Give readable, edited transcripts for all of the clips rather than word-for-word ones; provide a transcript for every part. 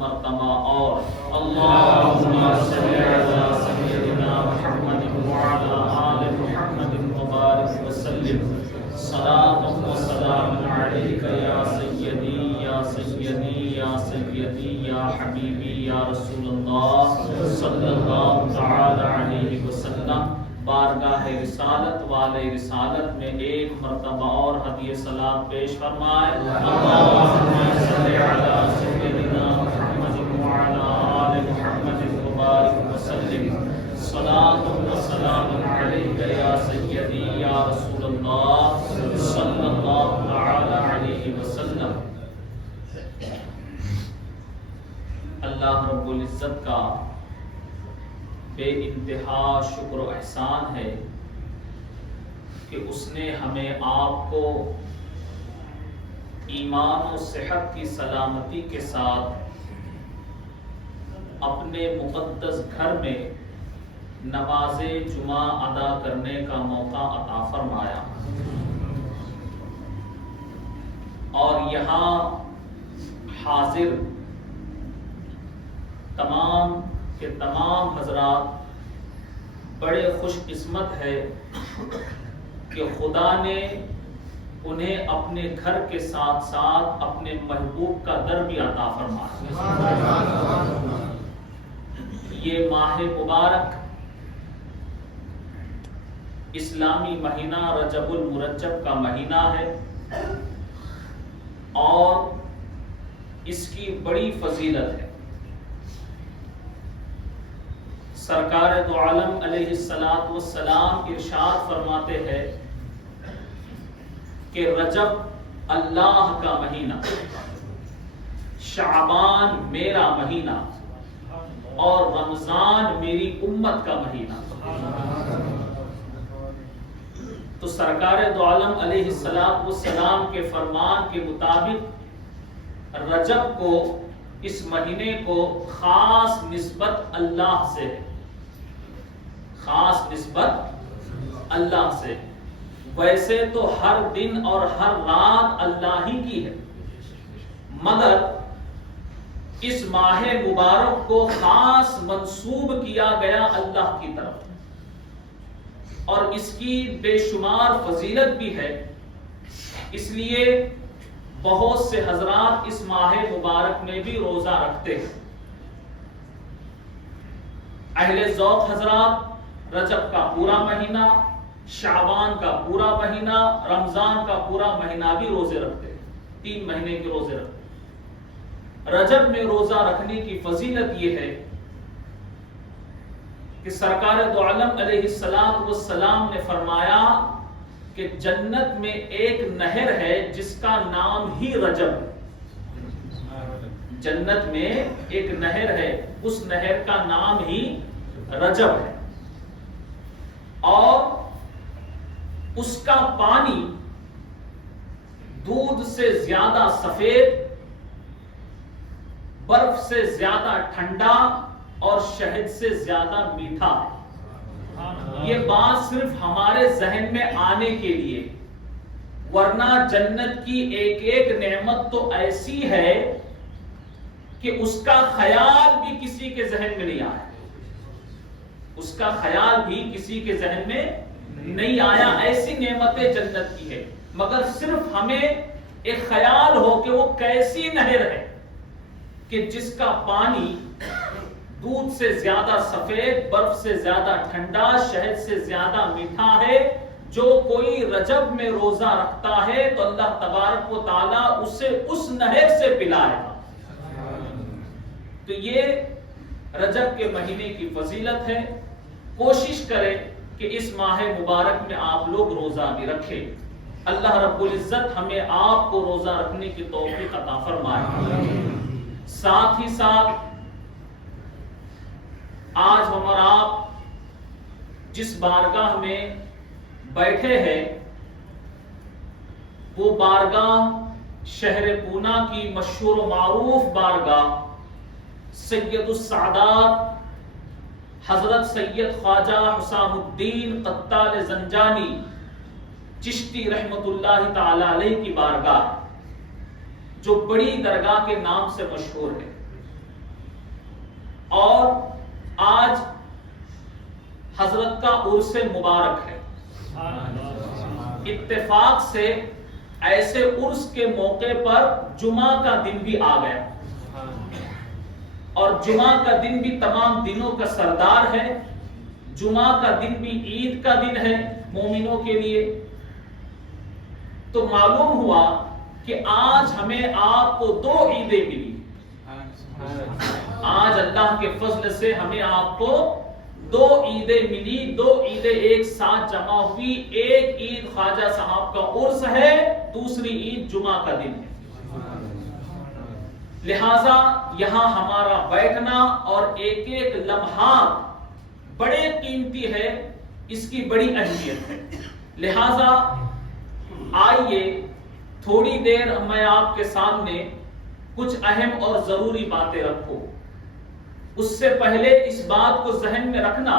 مرتبہ اور اللہم صلی علی سیدنا محمد وعلی آل محمد مبارک وسلم صلاۃ و سلام علیک یا سیدی یا سیدی یا سیدی یا حبیبی یا رسول اللہ صلی اللہ تعالی علیہ وسلم۔ بارگاہ رسالت والے رسالت میں ایک مرتبہ اور ہدیہ صلاۃ پیش فرمائے۔ اللہم صلی علی سیدنا محمد وعلی آل محمد مبارک وسلم صلاۃ و سلام علیک یا سیدی یا رسول اللہ صلی اللہ تعالی علیہ وسلم۔ اللہ رب العزت کا بے انتہا شکر و احسان ہے کہ اس نے ہمیں آپ کو ایمان و صحت کی سلامتی کے ساتھ اپنے مقدس گھر میں نماز جمعہ ادا کرنے کا موقع عطا فرمایا، اور یہاں حاضر تمام کہ تمام حضرات بڑے خوش قسمت ہے کہ خدا نے انہیں اپنے گھر کے ساتھ ساتھ اپنے محبوب کا در بھی عطا فرمایا۔ یہ ماہ مبارک اسلامی مہینہ رجب المرجب کا مہینہ ہے، اور اس کی بڑی فضیلت ہے۔ سرکار دو عالم علیہ السلام ارشاد فرماتے ہیں کہ رجب اللہ کا مہینہ، شعبان میرا مہینہ، اور رمضان میری امت کا مہینہ۔ تو سرکار دو عالم علیہ السلام کے فرمان کے مطابق رجب کو، اس مہینے کو خاص نسبت اللہ سے ہے، خاص نسبت اللہ سے۔ ویسے تو ہر دن اور ہر رات اللہ ہی کی ہے، مگر اس ماہ مبارک کو خاص منسوب کیا گیا اللہ کی طرف، اور اس کی بے شمار فضیلت بھی ہے۔ اس لیے بہت سے حضرات اس ماہ مبارک میں بھی روزہ رکھتے ہیں۔ اہل ذوق حضرات رجب کا پورا مہینہ، شعبان کا پورا مہینہ، رمضان کا پورا مہینہ بھی روزے رکھتے ہیں، 3 مہینے کے روزے رکھتے ہیں۔ رجب میں روزہ رکھنے کی فضیلت یہ ہے کہ سرکار دو عالم علیہ السلام نے فرمایا کہ جنت میں ایک نہر ہے جس کا نام ہی رجب ہے۔ جنت میں ایک نہر ہے، اس نہر کا نام ہی رجب ہے، اور اس کا پانی دودھ سے زیادہ سفید، برف سے زیادہ ٹھنڈا، اور شہد سے زیادہ میٹھا ہے۔ یہ بات صرف ہمارے ذہن میں آنے کے لیے، ورنہ جنت کی ایک ایک نعمت تو ایسی ہے کہ اس کا خیال بھی کسی کے ذہن میں نہیں آیا، اس کا خیال بھی کسی کے ذہن میں نہیں آیا۔ ایسی نعمتیں جنت کی ہے، مگر صرف ہمیں ایک خیال ہو کہ وہ کیسی نہر ہے کہ جس کا پانی دودھ سے زیادہ سفید، برف سے زیادہ ٹھنڈا، شہد سے زیادہ میٹھا ہے۔ جو کوئی رجب میں روزہ رکھتا ہے تو اللہ تبارک و تعالیٰ اسے اس نہر سے پلائے گا۔ تو یہ رجب کے مہینے کی فضیلت ہے۔ کوشش کریں کہ اس ماہ مبارک میں آپ لوگ روزہ بھی رکھیں۔ اللہ رب العزت ہمیں آپ کو روزہ رکھنے کی توفیق عطا فرمائے۔ ساتھ ہی ساتھ آج ہم اور آپ جس بارگاہ میں بیٹھے ہیں وہ بارگاہ شہر پونا کی مشہور و معروف بارگاہ سید السعدات حضرت سید خواجہ حسام الدین قتال زنجانی چشتی رحمت اللہ تعالی علیہ کی بارگاہ، جو بڑی درگاہ کے نام سے مشہور ہے۔ اور آج حضرت کا عرس مبارک ہے. اتفاق سے ایسے عرس کے موقع پر جمعہ کا دن بھی آ گیا اور جمعہ کا دن بھی تمام دنوں کا سردار ہے. جمعہ کا دن بھی عید کا دن ہے مومنوں کے لیے. تو معلوم ہوا کہ آج ہمیں آپ کو 2 عیدیں ملی. آج اللہ کے فضل سے ہمیں آپ کو 2 عیدیں ملی. 2 عیدیں ایک ساتھ جمع ہوئی. ایک عید خواجہ صاحب کا عرس ہے, دوسری عید جمعہ کا دن ہے. لہذا یہاں ہمارا بیٹھنا اور ایک ایک لمحات بڑے قیمتی ہے, اس کی بڑی اہمیت ہے. لہذا آئیے تھوڑی دیر میں آپ کے سامنے کچھ اہم اور ضروری باتیں رکھوں. اس سے پہلے اس بات کو ذہن میں رکھنا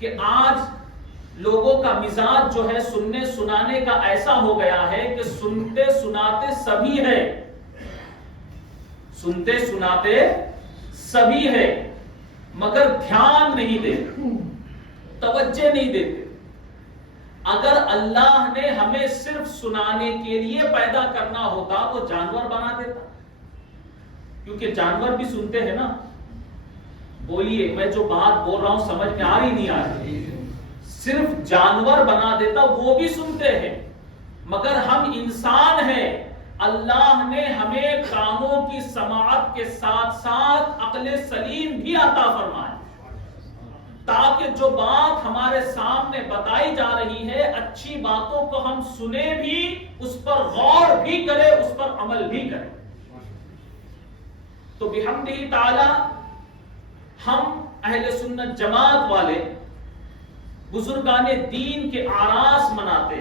کہ آج لوگوں کا مزاج جو ہے سننے سنانے کا ایسا ہو گیا ہے کہ سنتے سناتے سبھی ہے, سنتے سناتے سبھی ہے, مگر دھیان نہیں دیتے, توجہ نہیں دیتے. اگر اللہ نے ہمیں صرف سنانے کے لیے پیدا کرنا ہوتا تو جانور بنا دیتا, کیونکہ جانور بھی سنتے ہیں نا. بولیے, میں جو بات بول رہا ہوں سمجھ میں آ رہی نہیں آ رہی؟ صرف جانور بنا دیتا, وہ بھی سنتے ہیں, مگر ہم انسان ہیں. اللہ نے ہمیں کانوں کی سماعت کے ساتھ ساتھ عقل سلیم بھی عطا فرمایا تاکہ جو بات ہمارے سامنے بتائی جا رہی ہے اچھی باتوں کو ہم سنیں بھی, اس پر غور بھی کریں, اس پر عمل بھی کریں. تو بحمدہ تعالی ہم اہل سنت جماعت والے بزرگان دین کے آراس مناتے,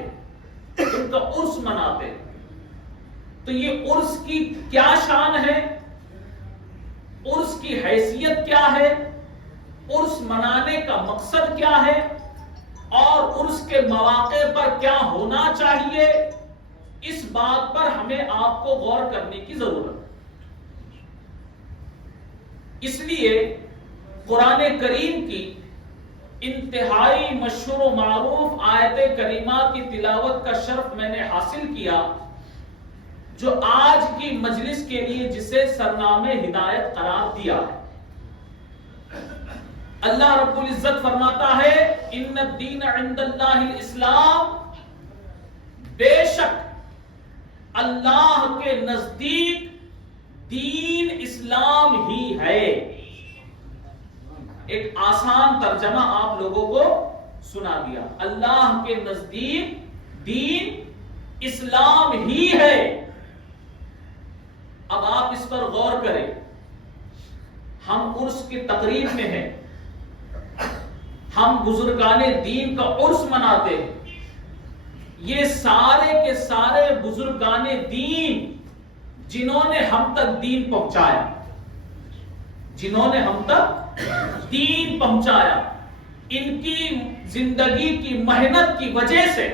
ان کا عرس مناتے. تو یہ عرس کی کیا شان ہے, عرس کی حیثیت کیا ہے, عرس منانے کا مقصد کیا ہے, اور عرس کے مواقع پر کیا ہونا چاہیے, اس بات پر ہمیں آپ کو غور کرنے کی ضرورت ہے. اس لیے قرآن کریم کی انتہائی مشہور و معروف آیت کریمہ کی تلاوت کا شرف میں نے حاصل کیا, جو آج کی مجلس کے لیے جسے سرنام ہدایت قرار دیا ہے. اللہ رب العزت فرماتا ہے ان الدین عند اللہ الاسلام, بے شک اللہ کے نزدیک دین اسلام ہی ہے. ایک آسان ترجمہ آپ لوگوں کو سنا دیا, اللہ کے نزدیک دین اسلام ہی ہے. اب آپ اس پر غور کریں. ہم عرس کی تقریب میں ہیں, ہم بزرگان دین کا عرس مناتے ہیں. یہ سارے کے سارے بزرگان دین جنہوں نے ہم تک دین پہنچایا, جنہوں نے ہم تک دین پہنچایا, ان کی زندگی کی محنت کی وجہ سے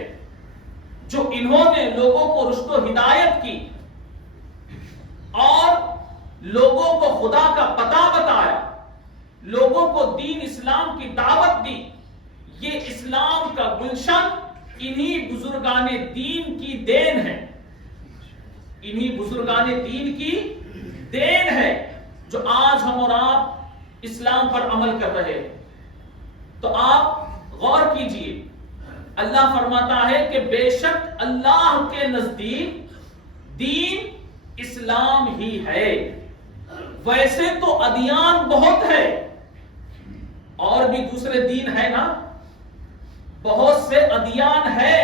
جو انہوں نے لوگوں کو رشد و ہدایت کی اور لوگوں کو خدا کا پتہ بتایا, لوگوں کو دین اسلام کی دعوت دی, یہ اسلام کا گلشن انہی بزرگان دین کی دین ہے, انہی بزرگان دین کی دین ہے جو آج ہم اور آپ اسلام پر عمل کر رہے ہیں. تو آپ غور کیجئے, اللہ فرماتا ہے کہ بے شک اللہ کے نزدیک دین اسلام ہی ہے. ویسے تو ادیان بہت ہے, اور بھی دوسرے دین ہے نا, بہت سے ادیان ہے,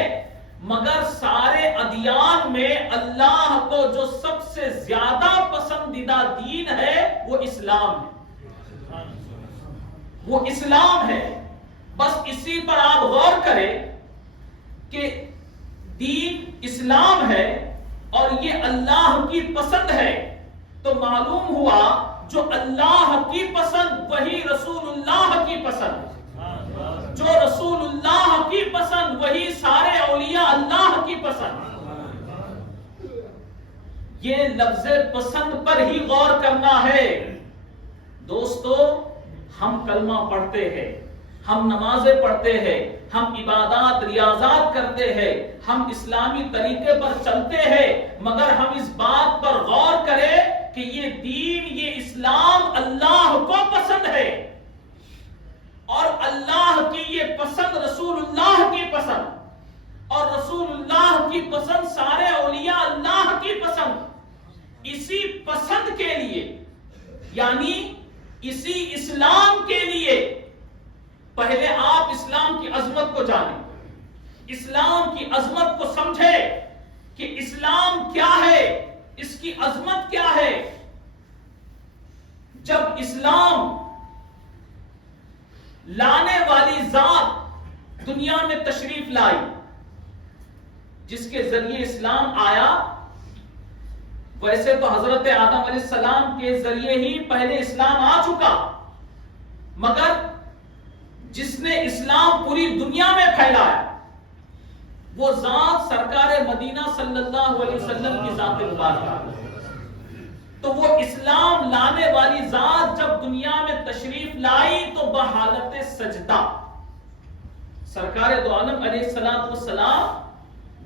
مگر سارے ادیان میں اللہ کو جو سب سے زیادہ پسندیدہ دین ہے وہ اسلام ہے, وہ اسلام ہے. بس اسی پر آپ غور کریں کہ دین اسلام ہے اور یہ اللہ کی پسند ہے, تو معلوم ہوا جو اللہ کی پسند وہی رسول اللہ کی پسند, جو رسول اللہ کی پسند وہی سارے اولیاء اللہ کی پسند. یہ لفظ پسند پر ہی غور کرنا ہے. دوستو ہم کلمہ پڑھتے ہیں، ہم نمازیں پڑھتے ہیں، ہم عبادات ریاضات کرتے ہیں، ہم اسلامی طریقے پر چلتے ہیں، مگر ہم اس بات پر غور کریں کہ یہ دین، یہ اسلام اللہ کو پسند ہے، اور اللہ کی یہ پسند رسول اللہ کی پسند، اور رسول اللہ کی پسند سارے اولیاء اللہ کی پسند۔ اسی پسند کے لیے، یعنی اسی اسلام کے لیے، پہلے آپ اسلام کی عظمت کو جانیں، اسلام کی عظمت کو سمجھیں کہ اسلام کیا ہے، اس کی عظمت کیا ہے۔ جب اسلام لانے والی ذات دنیا میں تشریف لائی، جس کے ذریعے اسلام آیا، ویسے تو حضرت آدم علیہ السلام کے ذریعے ہی پہلے اسلام آ چکا، مگر جس نے اسلام پوری دنیا میں پھیلایا وہ ذات سرکار مدینہ صلی اللہ علیہ وسلم کی ذات مبارکہ۔ تو وہ اسلام لانے والی ذات جب دنیا میں تشریف لائی تو بحالت سجدہ، سرکار دو عالم علیہ السلام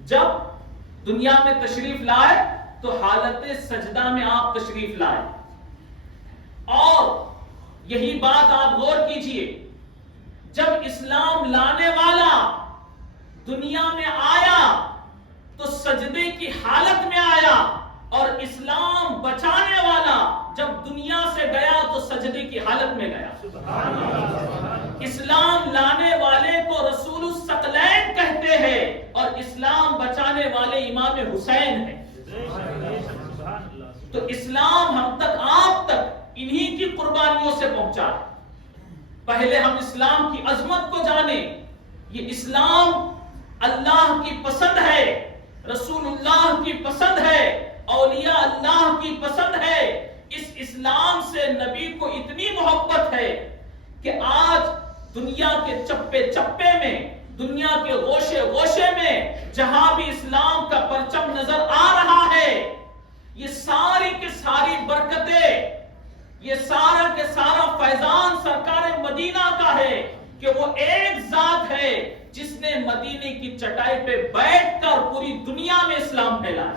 جب دنیا میں تشریف لائے تو حالت سجدہ میں آپ تشریف لائے، اور یہی بات آپ غور کیجئے، جب اسلام لانے والا دنیا میں آیا تو سجدے کی حالت میں آیا، اور اسلام بچانے والا جب دنیا سے گیا تو سجدے کی حالت میں گیا۔ اسلام لانے والے کو رسول الثقلین کہتے ہیں، اور اسلام بچانے والے امام حسین ہیں۔ تو اسلام ہم تک، آپ تک انہی کی قربانیوں سے پہنچا ہے۔ پہلے ہم اسلام کی عظمت کو جانیں، یہ اسلام اللہ کی پسند ہے، رسول اللہ کی پسند ہے، اولیاء اللہ کی پسند ہے۔ اس اسلام سے نبی کو اتنی محبت ہے کہ آج دنیا کے چپے چپے میں، دنیا کے گوشے گوشے میں جہاں بھی اسلام کا پرچم نظر آ رہا ہے، یہ ساری کی ساری برکتیں، یہ سارا کے سارا فیضان سرکار مدینہ کا ہے، کہ وہ ایک ذات ہے جس نے مدینے کی چٹائی پہ بیٹھ کر پوری دنیا میں اسلام پھیلایا،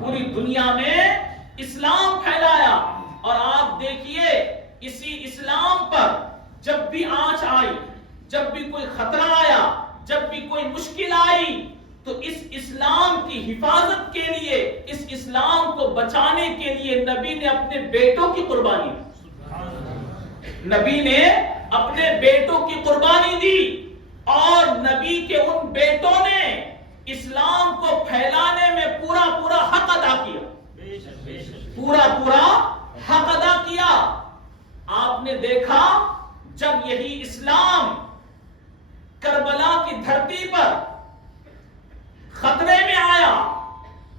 پوری دنیا میں اسلام پھیلایا۔ اور آپ دیکھیے اسی اسلام پر جب بھی آنچ آئی، جب بھی کوئی خطرہ آیا، جب بھی کوئی مشکل آئی، تو اس اسلام کی حفاظت کے لیے، اس اسلام کو بچانے کے لیے نبی نے اپنے بیٹوں کی قربانی دی، نبی نے اپنے بیٹوں کی قربانی دی، اور نبی کے ان بیٹوں نے اسلام کو پھیلانے میں پورا پورا حق ادا کیا، پورا پورا حق ادا کیا۔ آپ نے دیکھا جب یہی اسلام کربلا کی دھرتی پر خطرے میں آیا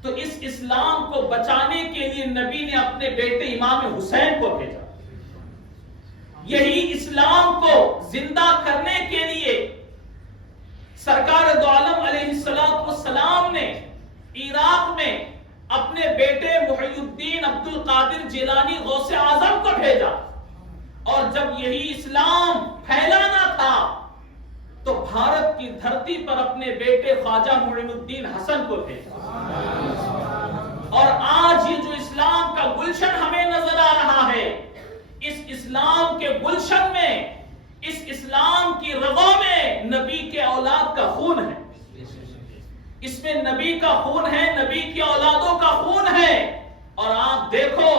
تو اس اسلام کو بچانے کے لیے نبی نے اپنے بیٹے امام حسین کو بھیجا۔ یہی اسلام کو زندہ کرنے کے لیے سرکار دو عالم علیہ السلام نے عراق میں اپنے بیٹے محی الدین عبد القادر جیلانی غوث اعظم کو بھیجا، اور جب یہی اسلام پھیلانا تھا تو بھارت کی دھرتی پر اپنے بیٹے خواجہ معین الدین حسن کو بھیجا۔ اور آج یہ جو اسلام کا گلشن ہمیں نظر آ رہا ہے، اس اسلام کے گلشن میں، اس اسلام کی رگوں میں نبی کے اولاد کا خون ہے، اس میں نبی کا خون ہے، نبی کی اولادوں کا خون ہے۔ اور آپ دیکھو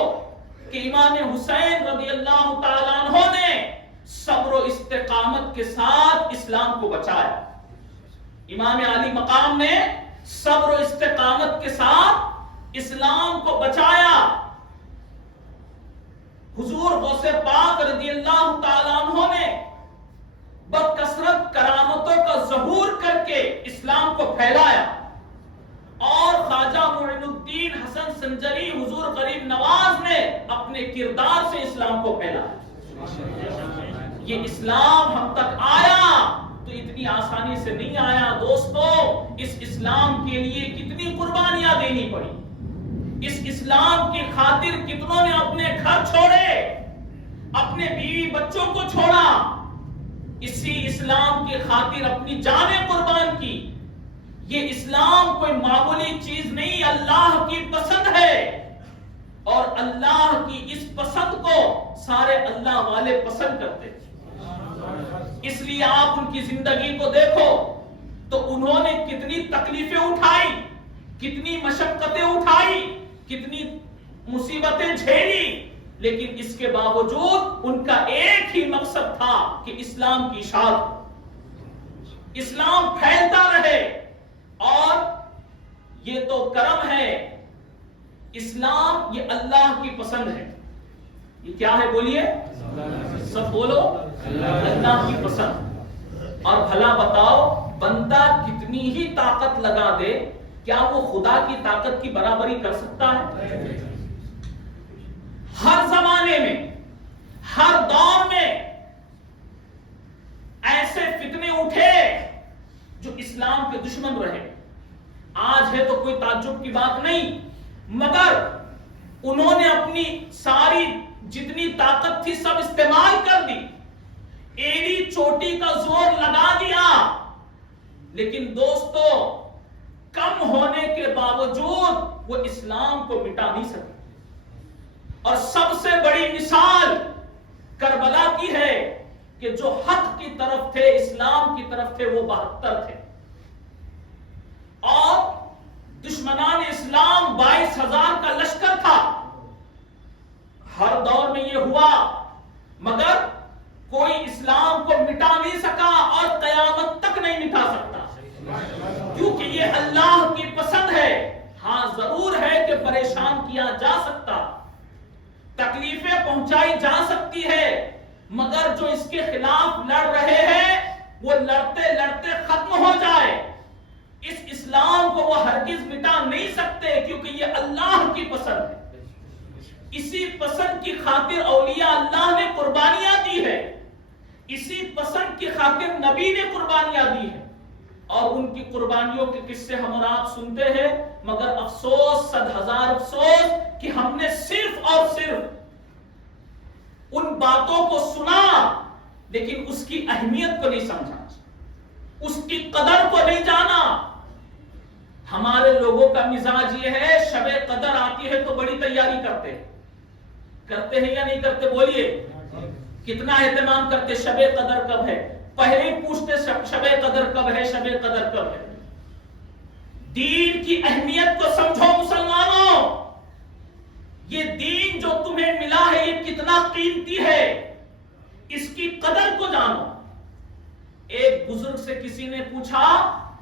کہ امام حسین رضی اللہ تعالیٰ عنہ نے صبر و استقامت کے ساتھ اسلام کو بچایا، امام علی مقام نے صبر و استقامت کے ساتھ اسلام کو بچایا۔ حضور غوث پاک رضی اللہ تعالیٰ عنہ نے بکثرت کرامتوں کا ظہور کر کے اسلام کو پھیلایا، اور خواجہ معین الدین حسن سنجری حضور غریب نواز نے اپنے کردار سے اسلام کو پھیلایا۔ یہ اسلام ہم تک آیا تو اتنی آسانی سے نہیں آیا دوستو، اس اسلام کے لیے کتنی قربانیاں دینی پڑی، اس اسلام کی خاطر کتنوں نے اپنے گھر چھوڑے، اپنے بیوی بچوں کو چھوڑا، اسی اسلام کی خاطر اپنی جانیں قربان کی. یہ اسلام کوئی معمولی چیز نہیں، اللہ کی پسند ہے، اور اللہ کی اس پسند کو سارے اللہ والے پسند کرتے ہیں. اس لیے آپ ان کی زندگی کو دیکھو تو انہوں نے کتنی تکلیفیں اٹھائی، کتنی مشقتیں اٹھائی، کتنی مصیبتیں جھیلی، لیکن اس کے باوجود ان کا ایک ہی مقصد تھا کہ اسلام کی اشاعت، اسلام پھیلتا رہے. اور یہ تو کرم ہے، اسلام یہ اللہ کی پسند ہے. یہ کیا ہے بولیے؟ سب بولو، اللہ کی پسند. اور بھلا بتاؤ، بندہ کتنی ہی طاقت لگا دے، کیا وہ خدا کی طاقت کی برابری کر سکتا ہے؟ ہر زمانے میں، ہر دور میں ایسے فتنے اٹھے جو اسلام کے دشمن رہے. آج ہے تو کوئی تعجب کی بات نہیں، مگر انہوں نے اپنی ساری جتنی طاقت تھی سب استعمال کر دی، ایڑی چوٹی کا زور لگا دیا. لیکن دوستو، کم ہونے کے باوجود وہ اسلام کو مٹا نہیں سکے. اور سب سے بڑی مثال کربلا کی ہے کہ جو حق کی طرف تھے، اسلام کی طرف تھے، وہ 72 تھے، اور دشمنان اسلام 22,000 کا لشکر تھا. ہر دور میں یہ ہوا، مگر کوئی اسلام کو مٹا نہیں سکا اور قیامت تک نہیں مٹا سکتا، کیونکہ یہ اللہ کی پسند ہے. ہاں ضرور ہے کہ پریشان کیا جا سکتا، تکلیفیں پہنچائی جا سکتی ہے، مگر جو اس کے خلاف لڑ رہے ہیں وہ لڑتے لڑتے ختم ہو جائے. اس اسلام کو وہ ہرگز مٹا نہیں سکتے، کیونکہ یہ اللہ کی پسند ہے. اسی پسند کی خاطر اولیاء اللہ نے قربانیاں دی ہے، اسی پسند کی خاطر نبی نے قربانیاں دی ہیں. اور ان کی قربانیوں کے قصے ہم اور آپ سنتے ہیں، مگر افسوس، 100,000 افسوس کہ ہم نے صرف اور صرف ان باتوں کو سنا، لیکن اس کی اہمیت کو نہیں سمجھا، اس کی قدر کو نہیں جانا. ہمارے لوگوں کا مزاج یہ ہے، شب قدر آتی ہے تو بڑی تیاری کرتے ہیں یا نہیں کرتے؟ بولیے، کتنا اہتمام کرتے؟ شب قدر کب ہے؟ پہلے ہی پوچھتے شب قدر کب ہے، شب قدر کب ہے. دین کی اہمیت کو سمجھو مسلمانوں، یہ دین جو تمہیں ملا ہے یہ کتنا قیمتی ہے، اس کی قدر کو جانو. ایک بزرگ سے کسی نے پوچھا،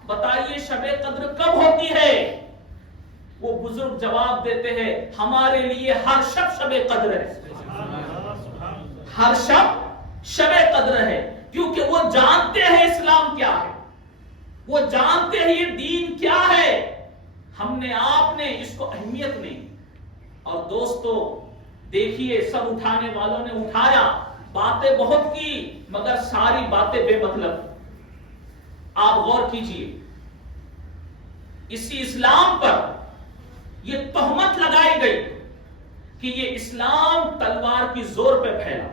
بتائیے شب قدر کب ہوتی ہے؟ وہ بزرگ جواب دیتے ہیں، ہمارے لیے ہر شب قدر ہے، ہر شب قدر ہے. کیونکہ وہ جانتے ہیں اسلام کیا ہے، وہ جانتے ہیں یہ دین کیا ہے. ہم نے، آپ نے اس کو اہمیت نہیں. اور دوستو دیکھیے، سب اٹھانے والوں نے اٹھایا، باتیں بہت کی، مگر ساری باتیں بے مطلب. آپ غور کیجئے، اسی اسلام پر یہ تہمت لگائی گئی کہ یہ اسلام تلوار کی زور پہ پھیلا.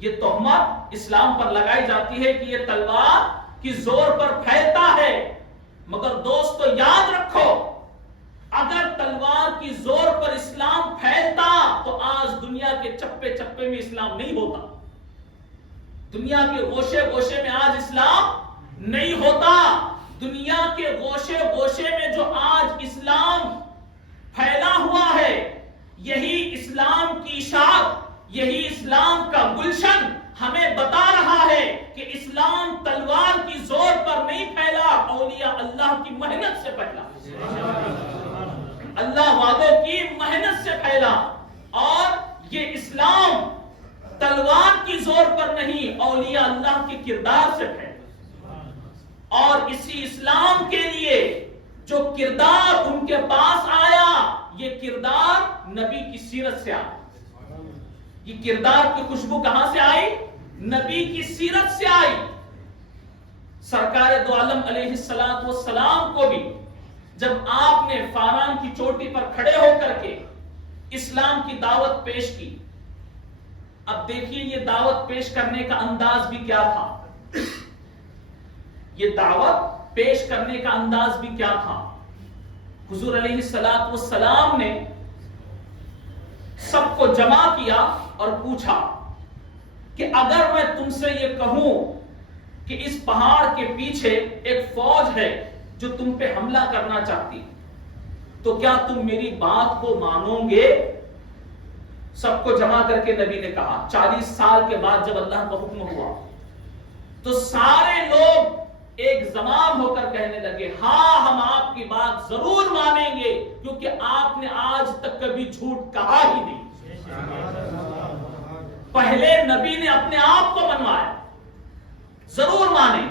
یہ تہمت اسلام پر لگائی جاتی ہے کہ یہ تلوار کی زور پر پھیلتا ہے. مگر دوستو یاد رکھو، اگر تلوار کی زور پر اسلام پھیلتا تو آج دنیا کے چپے چپے میں اسلام نہیں ہوتا، دنیا کے گوشے گوشے میں آج اسلام نہیں ہوتا. دنیا کے گوشے گوشے میں جو آج اسلام پھیلا ہوا ہے، یہی اسلام کی اشاعت، یہی اسلام کا گلشن ہمیں بتا رہا ہے کہ اسلام تلوار کی زور پر نہیں پھیلا، اولیاء اللہ کی محنت سے پھیلا، اللہ والوں کی محنت سے پھیلا. اور یہ اسلام تلوار کی زور پر نہیں، اولیاء اللہ کے کردار سے پھیلا. اور اسی اسلام کے لیے جو کردار ان کے پاس آیا، یہ کردار نبی کی سیرت سے آیا. یہ کردار کی خوشبو کہاں سے آئی؟ نبی کی سیرت سے آئی. سرکار دو عالم علیہ السلام کو بھی جب آپ نے فاران کی چوٹی پر کھڑے ہو کر کے اسلام کی دعوت پیش کی اب دیکھیے یہ دعوت پیش کرنے کا انداز بھی کیا تھا، یہ دعوت پیش کرنے کا انداز بھی کیا تھا۔ حضور علیہ السلام نے سب کو جمع کیا اور پوچھا کہ اگر میں تم سے یہ کہوں کہ اس پہاڑ کے پیچھے ایک فوج ہے جو تم پہ حملہ کرنا چاہتی، تو کیا تم میری بات کو مانو گے؟ سب کو جمع کر کے نبی نے کہا۔ 40 سال کے بعد جب اللہ کا حکم ہوا تو سارے لوگ ایک زمام ہو کر کہنے لگے ہاں ہم آپ کی بات ضرور مانیں گے، کیونکہ آپ نے آج تک کبھی جھوٹ کہا ہی نہیں۔ پہلے نبی نے اپنے آپ کو منوایا ضرور مانیں،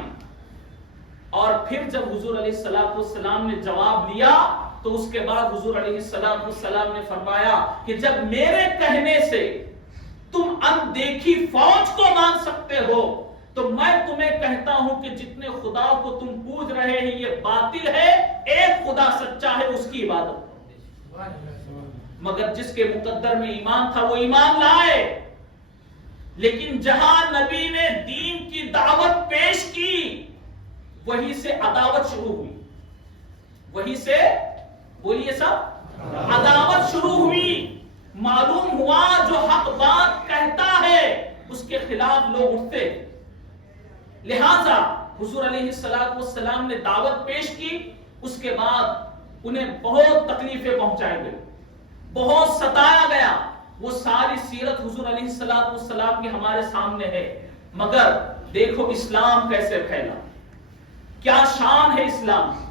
اور پھر جب حضور علیہ السلام نے جواب لیا تو اس کے بعد حضور علیہ السلام نے فرمایا کہ جب میرے کہنے سے تم اندیکھی فوج کو مان سکتے ہو تو میں تمہیں کہتا ہوں کہ جتنے خدا کو تم پوج رہے ہیں یہ باطل ہے، ایک خدا سچا ہے، اس کی عبادت کرو۔ مگر جس کے مقدر میں ایمان تھا وہ ایمان لائے۔ لیکن جہاں نبی نے دین کی دعوت پیش کی وہیں سے عداوت شروع ہوئی، وہیں سے بولیے سب عداوت شروع ہوئی۔ معلوم ہوا جو حق بات کہتا ہے اس کے خلاف لوگ اٹھتے۔ لہذا حضور علیہ السلام نے دعوت پیش کی، اس کے بعد انہیں بہت تکلیفیں پہنچائی گئی، بہت ستایا گیا۔ وہ ساری سیرت حضور علیہ السلام کی ہمارے سامنے ہے۔ مگر دیکھو اسلام کیسے پھیلا، کیا شان ہے اسلام۔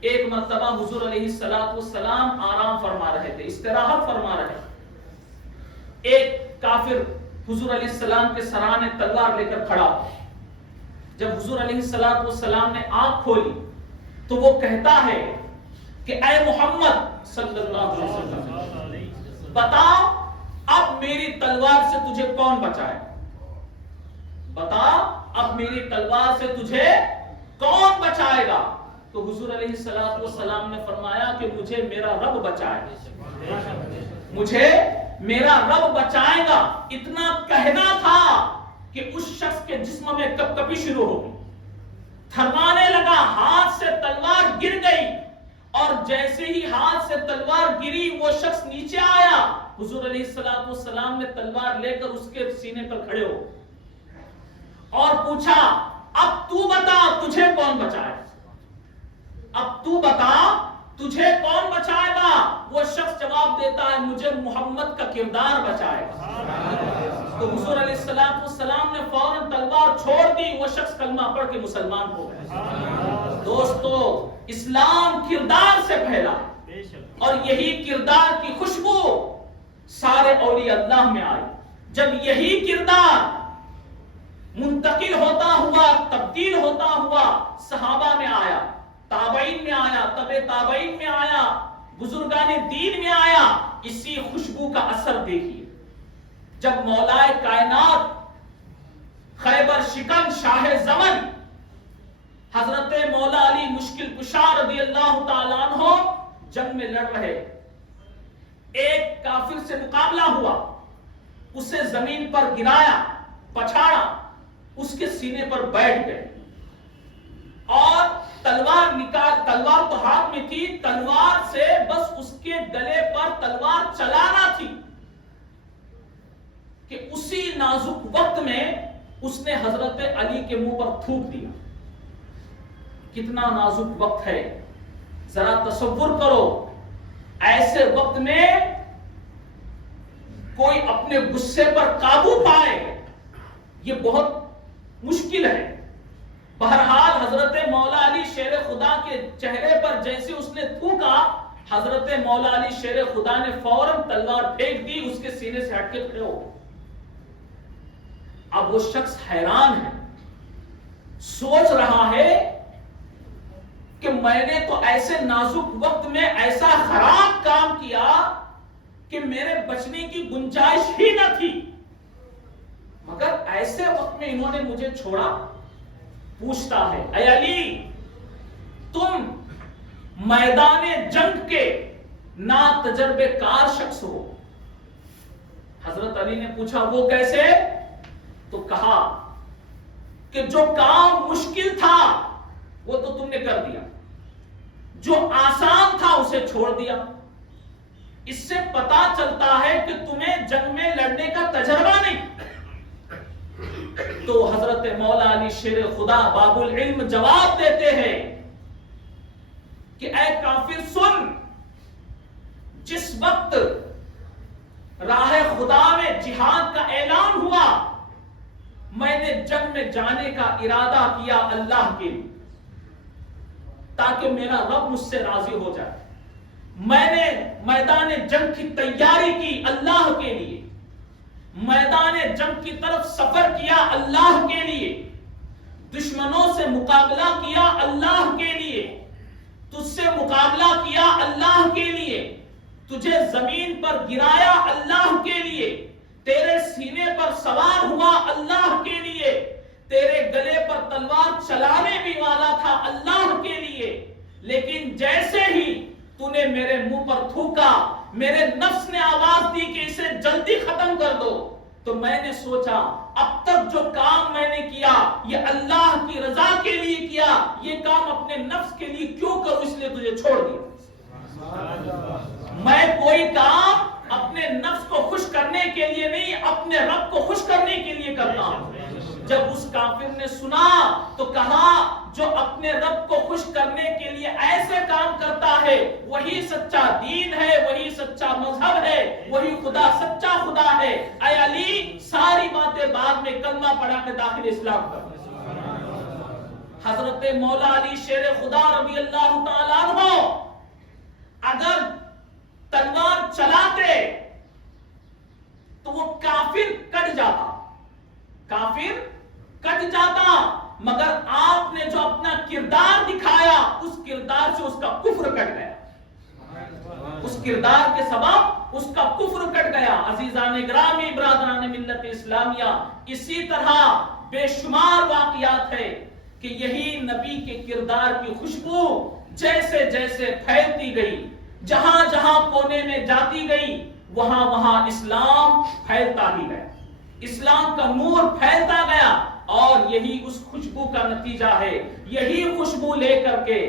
ایک مرتبہ حضور علیہ السلام آرام فرما رہے تھے، استراحت فرما رہے تھے۔ ایک کافر حضور علیہ السلام کے سرانے تلوار لے کر کھڑا ہوا۔ جب حضور علیہ السلام نے آنکھ کھولی تو وہ کہتا ہے کہ اے محمد صلی اللہ علیہ وسلم، بتا اب میری تلوار سے تجھے کون بچائے، بتا اب میری تلوار سے تجھے کون بچائے گا؟ تو حضور علیہ السلام نے فرمایا کہ مجھے میرا رب بچائے، مجھے میرا رب بچائے گا۔ اتنا کہنا تھا کہ اس شخص کے جسم میں کپ کپی شروع ہو گئی، تھرمانے لگا، ہاتھ سے تلوار گر گئی، اور جیسے ہی ہاتھ سے تلوار گری وہ شخص نیچے آیا۔ حضور علیہ السلام نے تلوار لے کر اس کے سینے پر کھڑے ہو اور پوچھا اب تو بتا تجھے کون بچائے، اب تو بتا تجھے کون بچائے گا؟ وہ شخص جواب دیتا ہے مجھے محمد کا کردار بچائے گا۔ تو حضور علیہ السلام نے فوراً تلوار چھوڑ دی، وہ شخص کلمہ پڑھ کے مسلمان ہو گیا۔ دوستو اسلام کردار سے پھیلا، اور یہی کردار کی خوشبو سارے اولیاء اللہ میں آئی۔ جب یہی کردار منتقل ہوتا ہوا، تبدیل ہوتا ہوا صحابہ میں آیا، تابعین میں آیا، تبع تابعین میں آیا، بزرگان دین میں آیا، اسی خوشبو کا اثر دیکھیے۔ جب مولائے کائنات خیبر شکن شاہ زمن حضرت مولا علی مشکل کشا رضی اللہ تعالیٰ عنہ جنگ میں لڑ رہے، ایک کافر سے مقابلہ ہوا، اسے زمین پر گرایا، پچھاڑا، اس کے سینے پر بیٹھ گئے، اور تلوار نکال، تلوار تو ہاتھ میں تھی، تلوار سے بس اس کے گلے پر تلوار چلانا تھی کہ اسی نازک وقت میں اس نے حضرت علی کے منہ پر تھوک دیا۔ کتنا نازک وقت ہے، ذرا تصور کرو، ایسے وقت میں کوئی اپنے غصے پر قابو پائے یہ بہت مشکل ہے۔ بہرحال حضرت مولا علی شیر خدا کے چہرے پر جیسے اس نے تھوکا، حضرت مولا علی شیر خدا نے فوراً تلوار پھینک دی، اس کے سینے سے ہٹ کے کھڑے ہو۔ اب وہ شخص حیران ہے، سوچ رہا ہے کہ میں نے تو ایسے نازک وقت میں ایسا خراب کام کیا کہ میرے بچنے کی گنجائش ہی نہ تھی، مگر ایسے وقت میں انہوں نے مجھے چھوڑا۔ پوچھتا ہے اے علی، تم میدان جنگ کے نا تجربے کار شخص ہو، حضرت علی نے پوچھا وہ کیسے؟ تو کہا کہ جو کام مشکل تھا وہ تو تم نے کر دیا، جو آسان تھا اسے چھوڑ دیا۔ اس سے پتا چلتا ہے کہ تمہیں جنگ میں لڑنے کا تجربہ نہیں۔ تو حضرت مولا علی شیر خدا باب العلم جواب دیتے ہیں کہ اے کافر سن، جس وقت راہ خدا میں جہاد کا اعلان ہوا، میں نے جنگ میں جانے کا ارادہ کیا اللہ کے لیے، تاکہ میرا رب مجھ سے راضی ہو جائے۔ میں نے میدان جنگ کی تیاری کی اللہ کے لیے، میدان جنگ کی طرف سفر کیا اللہ کے لیے، دشمنوں سے مقابلہ کیا اللہ کے لیے، تجھ سے مقابلہ کیا اللہ کے لیے، تجھے زمین پر گرایا اللہ کے لیے، تیرے سینے پر سوار ہوا اللہ کے لیے، تیرے گلے پر تلوار چلانے بھی والا تھا اللہ کے لیے، لیکن جیسے ہی تو نے میرے منہ پر تھوکا، میرے نفس نے آواز دی کہ اسے جلدی ختم کر دو، تو میں نے سوچا اب تک جو کام میں نے کیا یہ اللہ کی رضا کے لیے کیا، یہ کام اپنے نفس کے لیے کیوں کروں، اس لیے تجھے چھوڑ دیا۔ میں کوئی کام اپنے نفس کو خوش کرنے کے لیے نہیں، اپنے رب کو خوش کرنے کے لیے کرتا ہوں۔ جب اس کافر نے سنا تو کہا جو اپنے رب کو خوش کرنے کے لیے ایسے کام کرتا ہے وہی سچا دین ہے، وہی سچا مذہب ہے، وہی خدا سچا خدا ہے۔ اے علی ساری باتیں بعد میں کلمہ پڑھا کے داخل اسلام کر۔ حضرت مولا علی شیر خدا رضی اللہ تعالیٰ عنہ اگر تلوار چلاتے تو وہ کافر کٹ جاتا، کافر کٹ جاتا، مگر آپ نے جو اپنا کردار دکھایا اس کردار سے اس کا کفر کٹ گیا، اس کردار کے سبب اس کا کفر کٹ گیا۔ عزیزان گرامی، برادران ملت اسلامیہ، اسی طرح بے شمار واقعات ہے کہ یہی نبی کے کردار کی خوشبو جیسے جیسے پھیلتی گئی، جہاں جہاں کونے میں جاتی گئی، وہاں وہاں اسلام پھیلتا ہی گیا، اسلام کا نور پھیلتا گیا، اور یہی اس خوشبو کا نتیجہ ہے۔ یہی خوشبو لے کر کے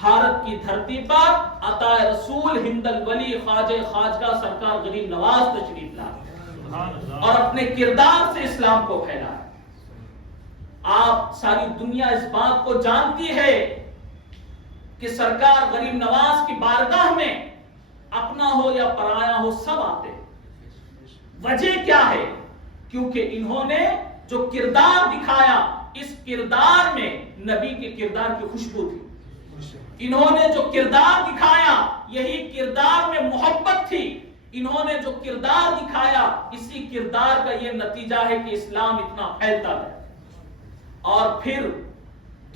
بھارت کی دھرتی پر عطا رسول ہند الولی خواجہ خواجہ سرکار غریب نواز تشریف لائے اور اپنے کردار سے اسلام کو پھیلایا۔ آپ ساری دنیا اس بات کو جانتی ہے کہ سرکار غریب نواز کی بارگاہ میں اپنا ہو یا پرایا ہو سب آتے۔ وجہ کیا ہے؟ کیونکہ انہوں نے جو کردار دکھایا اس کردار میں نبی کے کردار کی خوشبو تھی، انہوں نے جو کردار دکھایا یہی کردار میں محبت تھی، انہوں نے جو کردار دکھایا اسی کردار کا یہ نتیجہ ہے کہ اسلام اتنا پھیلتا ہے۔ اور پھر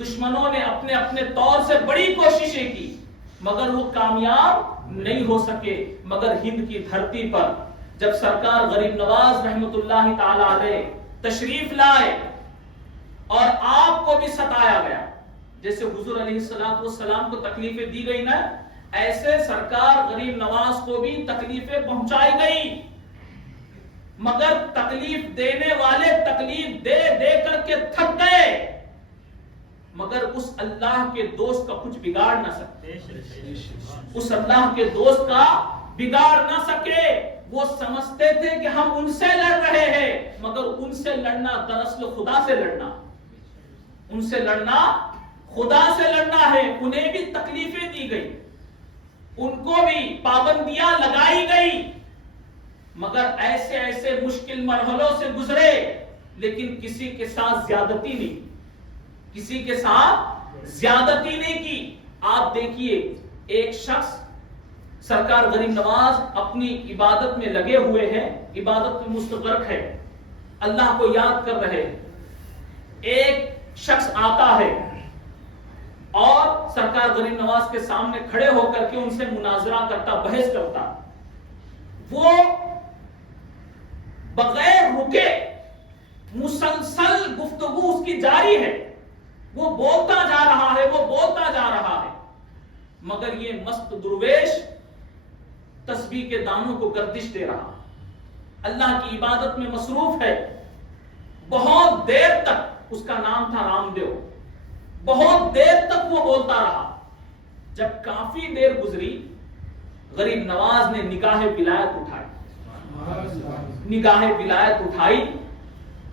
دشمنوں نے اپنے اپنے طور سے بڑی کوششیں کی مگر وہ کامیاب نہیں ہو سکے، مگر ہند کی دھرتی پر جب سرکار غریب نواز رحمت اللہ تعالی علیہ تشریف لائے اور آپ کو بھی ستایا گیا، جیسے حضور علیہ السلام کو تکلیفیں دی گئی نا، ایسے سرکار غریب نواز کو بھی تکلیفیں پہنچائی گئی، مگر تکلیف دینے والے تکلیف دے دے کر کے تھک گئے، مگر اس اللہ کے دوست کا کچھ بگاڑ نہ سکے، اس اللہ کے دوست کا بگاڑ نہ سکے۔ وہ سمجھتے تھے کہ ہم ان سے لڑ رہے ہیں، مگر ان سے لڑنا دراصل خدا سے لڑنا، ان سے لڑنا خدا سے لڑنا ہے۔ انہیں بھی تکلیفیں دی گئی، ان کو بھی پابندیاں لگائی گئی، مگر ایسے ایسے مشکل مرحلوں سے گزرے، لیکن کسی کے ساتھ زیادتی نہیں، کسی کے ساتھ زیادتی نہیں کی۔ آپ دیکھیے ایک شخص سرکار غریب نواز اپنی عبادت میں لگے ہوئے ہیں، عبادت میں مستغرق ہے، اللہ کو یاد کر رہے، ایک شخص آتا ہے اور سرکار غریب نواز کے سامنے کھڑے ہو کر کے ان سے مناظرہ کرتا، بحث کرتا، وہ بغیر رکے مسلسل گفتگو اس کی جاری ہے، وہ بولتا جا رہا ہے، وہ بولتا جا رہا ہے، مگر یہ مست درویش تسبیح کے دانوں کو گردش دے رہا، اللہ کی عبادت میں مصروف ہے. بہت دیر تک، اس کا نام تھا رام دیو، بہت دیر تک وہ بولتا رہا. جب کافی دیر گزری، غریب نواز نے نگاہ ولایت اٹھائی. نگاہ ولایت اٹھائی.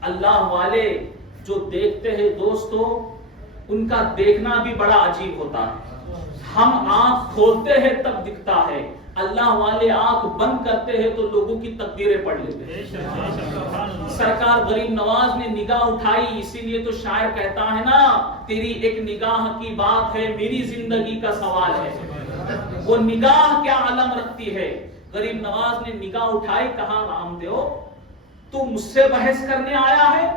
اللہ والے جو دیکھتے ہیں دوستو، ان کا دیکھنا بھی بڑا عجیب ہوتا ہے. ہم آنکھ کھولتے ہیں تب دکھتا ہے، اللہ والے آنکھ بند کرتے ہیں تو لوگوں کی تقدیریں پڑھ لیتے ہیں. سرکار غریب نواز نے نگاہ اٹھائی. اسی لیے تو شاعر کہتا ہے نا، تیری ایک نگاہ کی بات ہے، میری زندگی کا سوال ہے. وہ نگاہ کیا علم رکھتی ہے. غریب نواز نے نگاہ اٹھائی. کہا رام دیو، تو مجھ سے بحث کرنے آیا ہے؟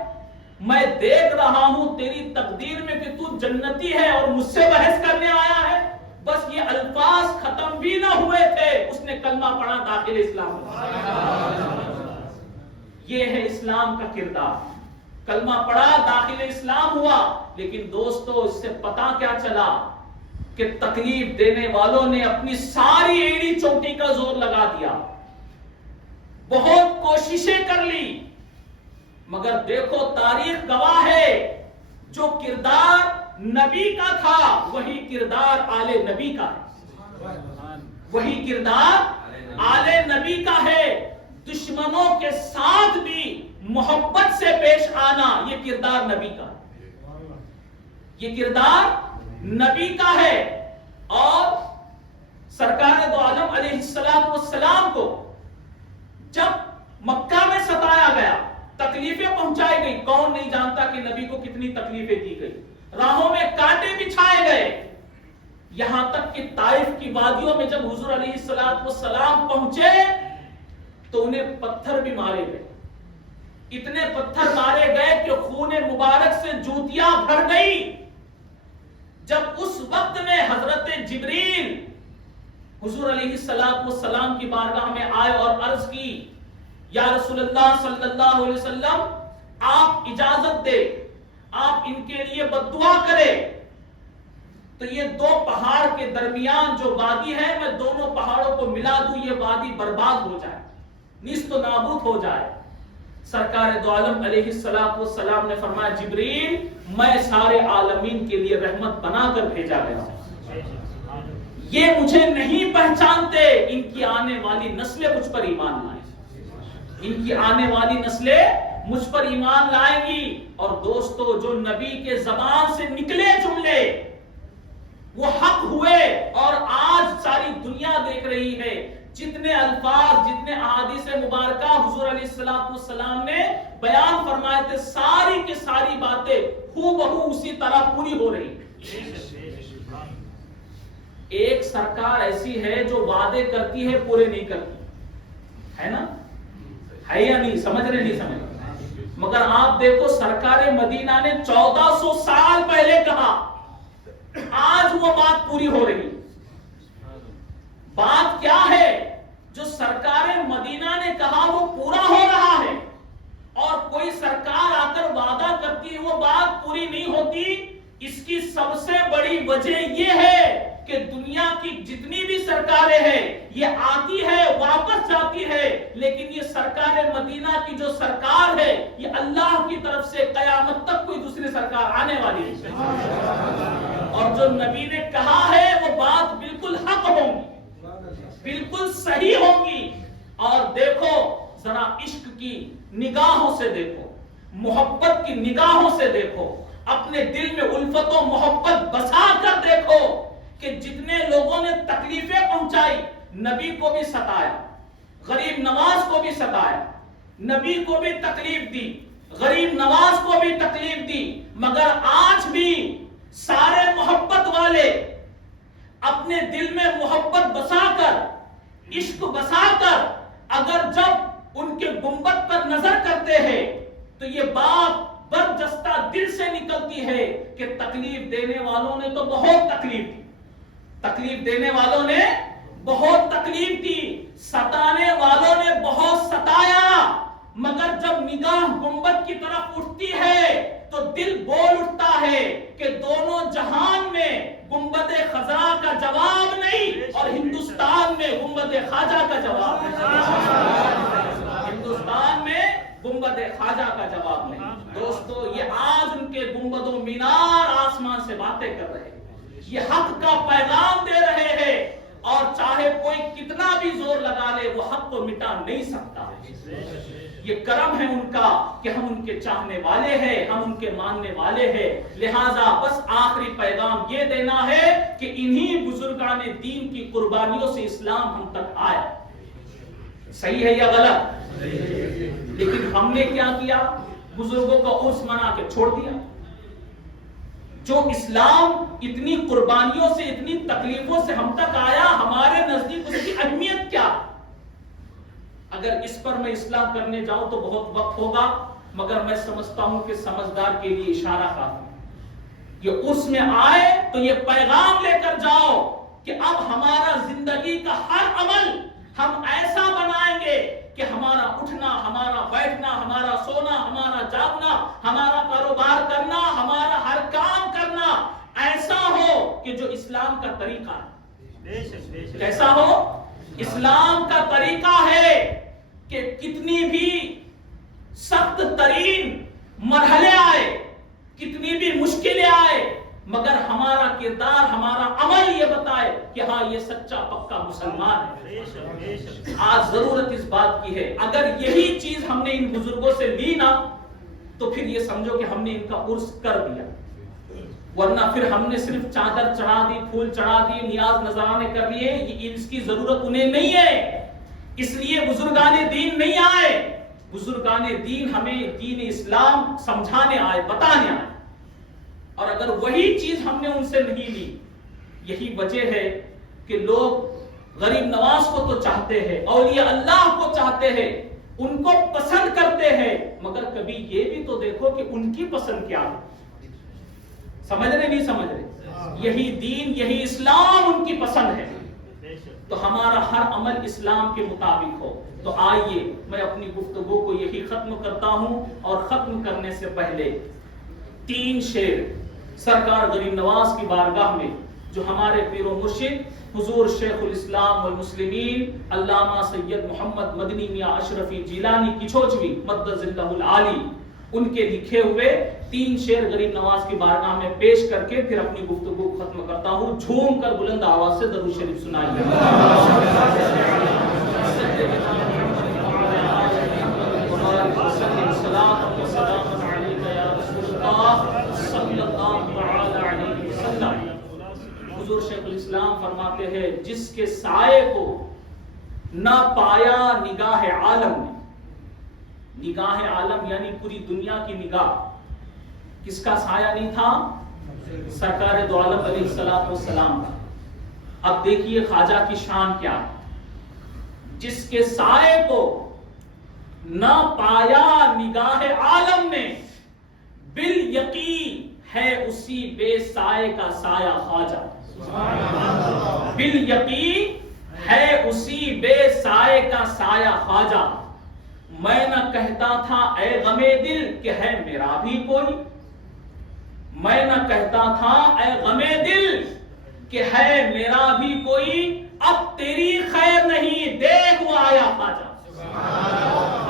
میں دیکھ رہا ہوں تیری تقدیر میں کہ تو جنتی ہے اور مجھ سے بحث کرنے آیا ہے. بس یہ الفاظ ختم بھی نہ ہوئے تھے، اس نے کلمہ پڑھا، داخل اسلام. یہ ہے اسلام کا کردار. کلمہ پڑھا، داخل اسلام ہوا. لیکن دوستو، اس سے پتا کیا چلا کہ تکلیف دینے والوں نے اپنی ساری ایڑی چوٹی کا زور لگا دیا، بہت کوششیں کر لی، مگر دیکھو تاریخ گواہ ہے، جو کردار نبی کا تھا وہی کردار آل نبی کا ہے. وہی کردار آل نبی کا ہے. دشمنوں کے ساتھ بھی محبت سے پیش آنا، یہ کردار نبی کا ہے. یہ کردار نبی کا ہے. اور سرکار دو عالم علیہ السلام کو جب مکہ میں ستایا گیا، تکلیفیں پہنچائی گئی، کون نہیں جانتا کہ نبی کو کتنی تکلیفیں دی گئی. راہوں میں کانٹے بچھائے گئے. یہاں تک کہ طائف کی وادیوں میں جب حضور علیہ السلام پہنچے تو انہیں پتھر بھی مارے گئے. اتنے پتھر مارے گئے کہ خون مبارک سے جوتیاں بھر گئی. جب اس وقت میں حضرت جبریل حضور علیہ السلام کی بارگاہ میں آئے اور عرض کی، یا رسول اللہ صلی اللہ علیہ وسلم، آپ اجازت دے، آپ ان کے لیے بددعا کرے تو یہ دو پہاڑ کے درمیان جو وادی ہے، میں دونوں پہاڑوں کو ملا دوں، یہ وادی برباد ہو جائے، نیست و نابود ہو جائے. سرکار دو عالم علیہ السلام نے فرمایا، جبریل، میں سارے عالمین کے لیے رحمت بنا کر بھیجا گیا ہوں. یہ مجھے نہیں پہچانتے، ان کی آنے والی نسلیں مجھ پر ایمان لائیں. ان کی آنے والی نسلیں مجھ پر ایمان لائیں گی. اور دوستو، جو نبی کے زبان سے نکلے جملے وہ حق ہوئے. اور آج ساری دنیا دیکھ رہی ہے، جتنے الفاظ، جتنے احادیث مبارکہ حضور علیہ السلام نے بیان فرمائے تھے، ساری کی ساری باتیں ہو بہو اسی طرح پوری ہو رہی. ایک سرکار ایسی ہے جو وعدے کرتی ہے، پورے نہیں کرتی، ہے نا؟ ہے یا نہیں؟ سمجھ رہے نہیں سمجھ؟ مگر آپ دیکھو، سرکار مدینہ نے 1400 سال پہلے کہا، آج وہ بات پوری ہو رہی. بات کیا ہے؟ جو سرکار مدینہ نے کہا وہ پورا ہو رہا ہے. اور کوئی سرکار آ کر وعدہ کرتی ہے، وہ بات پوری نہیں ہوتی. اس کی سب سے بڑی وجہ یہ ہے کہ دنیا کی جتنی بھی سرکاریں ہیں، یہ آتی ہے، واپس جاتی ہے، لیکن یہ سرکار مدینہ کی جو سرکار ہے، یہ اللہ کی طرف سے قیامت تک کوئی دوسری سرکار آنے والی ہے. اور جو نبی نے کہا ہے وہ بات بالکل حق ہوگی، بالکل صحیح ہوگی. اور دیکھو ذرا عشق کی نگاہوں سے دیکھو، محبت کی نگاہوں سے دیکھو، اپنے دل میں الفت و محبت بسا کر دیکھو کہ جتنے لوگوں نے تکلیفیں پہنچائی، نبی کو بھی ستایا، غریب نواز کو بھی ستایا، نبی کو بھی تکلیف دی، غریب نواز کو بھی تکلیف دی. مگر آج بھی سارے محبت والے اپنے دل میں محبت بسا کر، عشق بسا کر، اگر جب ان کے گنبد پر نظر کرتے ہیں تو یہ بات برجستہ دل سے نکلتی ہے کہ تکلیف دینے والوں نے تو بہت تکلیف دی، تکلیف دینے والوں نے بہت تکلیف دی، ستانے والوں نے بہت ستایا. مگر جب نگاہ گنبد کی طرف اٹھتی ہے تو دل بول اٹھتا ہے کہ دونوں جہان میں گنبد خضرا کا جواب نہیں، اور ہندوستان میں گنبد خواجہ کا جواب ہے. گنبد خواجہ کا جواب نہیں. دوستو یہ آج ان کے گنبد و مینار آسمان سے باتیں کر رہے ہیں, یہ حق کا پیغام دے رہے ہیں, اور چاہے کوئی کتنا بھی زور لگا لے وہ حق کو مٹا نہیں سکتا. یہ کرم ہے ان کا کہ ہم ان کے چاہنے والے ہیں, ہم ان کے ماننے والے ہیں. لہٰذا بس آخری پیغام یہ دینا ہے کہ انہی بزرگان دین کی قربانیوں سے اسلام ہم تک آیا. صحیح ہے یا غلط؟ لیکن ہم نے کیا کیا؟ بزرگوں کا عرس منا کے چھوڑ دیا. جو اسلام اتنی قربانیوں سے, اتنی تکلیفوں سے ہم تک آیا, ہمارے نزدیک اس کی اہمیت کیا؟ اگر اس پر میں اصلاح کرنے جاؤں تو بہت وقت ہوگا, مگر میں سمجھتا ہوں کہ سمجھدار کے لیے اشارہ کافی. یہ اس میں آئے تو یہ پیغام لے کر جاؤ کہ اب ہمارا زندگی کا ہر عمل ہم ایسا بنائیں گے کہ ہمارا اٹھنا, ہمارا بیٹھنا, ہمارا سونا, ہمارا جاگنا, ہمارا کاروبار کرنا, ہمارا ہر کام کرنا ایسا ہو کہ جو اسلام کا طریقہ ہے. کیسا ہو؟ اسلام کا طریقہ ہے کہ کتنی بھی سخت ترین مرحلے آئے, کتنی بھی مشکلیں آئے, مگر ہمارا کردار, ہمارا عمل یہ بتائے کہ ہاں یہ سچا پکا مسلمان ہے. آج ضرورت اس بات کی ہے, اگر یہی چیز ہم نے ان بزرگوں سے لی نا تو پھر یہ سمجھو کہ ہم نے ان کا عرس کر دیا. ورنہ پھر ہم نے صرف چادر چڑھا دی, پھول چڑھا دی, نیاز نذرانے کر لیے, یہ اس کی ضرورت انہیں نہیں ہے. اس لیے بزرگان دین نہیں آئے. بزرگان دین ہمیں دین اسلام سمجھانے آئے, بتانے آئے. اور اگر وہی چیز ہم نے ان سے نہیں لی, یہی وجہ ہے کہ لوگ غریب نواز کو تو چاہتے ہیں, اولیاء اللہ کو چاہتے ہیں, ان کو پسند کرتے ہیں, مگر کبھی یہ بھی تو دیکھو کہ ان کی پسند کیا ہے. سمجھ رہے نہیں سمجھ رہے؟ یہی دین, یہی اسلام ان کی پسند ہے, تو ہمارا ہر عمل اسلام کے مطابق ہو. تو آئیے میں اپنی گفتگو کو یہی ختم کرتا ہوں, اور ختم کرنے سے پہلے 3 شعر سرکار غریب نواز کی بارگاہ میں, جو ہمارے پیر و مرشد حضور شیخ الاسلام والمسلمین علامہ سید محمد مدنی میاں اشرفی جیلانی کچھوچوی مدد ذلہ العالی, ان کے لکھے ہوئے 3 شعر غریب نواز کی بارگاہ میں پیش کر کے پھر اپنی گفتگو ختم کرتا ہوں. جھوم کر بلند آواز سے درود شریف سنائیے. حضور شیخ الاسلام فرماتے ہیں, جس کے سائے کو نہ پایا نگاہ عالم نے. نگاہ عالم یعنی پوری دنیا کی نگاہ, کس کا سایہ نہیں تھا؟ سرکار دو عالم علیہ الصلوۃ والسلام کا. اب دیکھیے خواجہ کی شان کیا ہے. جس کے سائے کو نہ پایا نگاہ عالم نے, بالیقین ہے اسی بے سائے کا سایہ خواجہ. بالیقین ہے اسی بے سائے کا سایہ خواجہ. میں نہ کہتا تھا اے غم دل کہ ہے میرا بھی کوئی, میں نہ کہتا تھا اے غم دل کہ ہے میرا بھی کوئی, اب تیری خیر نہیں دیکھ وہ آیا خواجہ.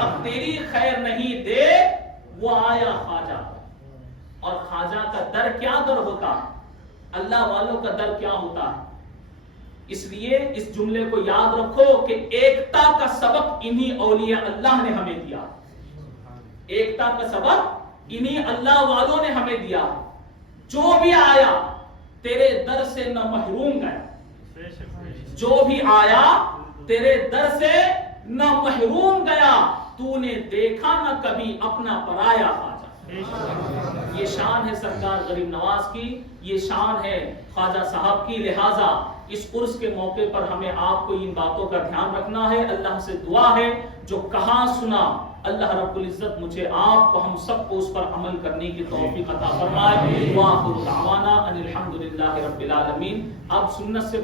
اب تیری خیر نہیں دیکھ وہ آیا خواجہ. اور خواجہ کا در کیا در ہوتا ہے, اللہ والوں کا در کیا ہوتا ہے. اس لیے اس جملے کو یاد رکھو کہ ایکتا کا سبق انہی اولیاء اللہ نے ہمیں دیا. ایکتا کا سبق انہی اللہ والوں نے ہمیں دیا. جو بھی آیا تیرے در سے نہ محروم گیا, جو بھی آیا تیرے در سے نہ محروم گیا, تو نے دیکھا نہ کبھی اپنا پرایا خواجہ. یہ شان ہے سرکار غریب نواز کی, یہ شان ہے خواجہ صاحب کی. لہٰذا اس عرس کے موقع پر ہمیں آپ کو ان باتوں کا دھیان رکھنا ہے. اللہ سے دعا ہے جو کہاں سنا, اللہ رب العزت مجھے آپ کو ہم سب کو اس پر عمل کرنے کی توفیق عطا فرمائے. وآخر دعوانا ان الحمد للہ رب العالمین. اب سنت سے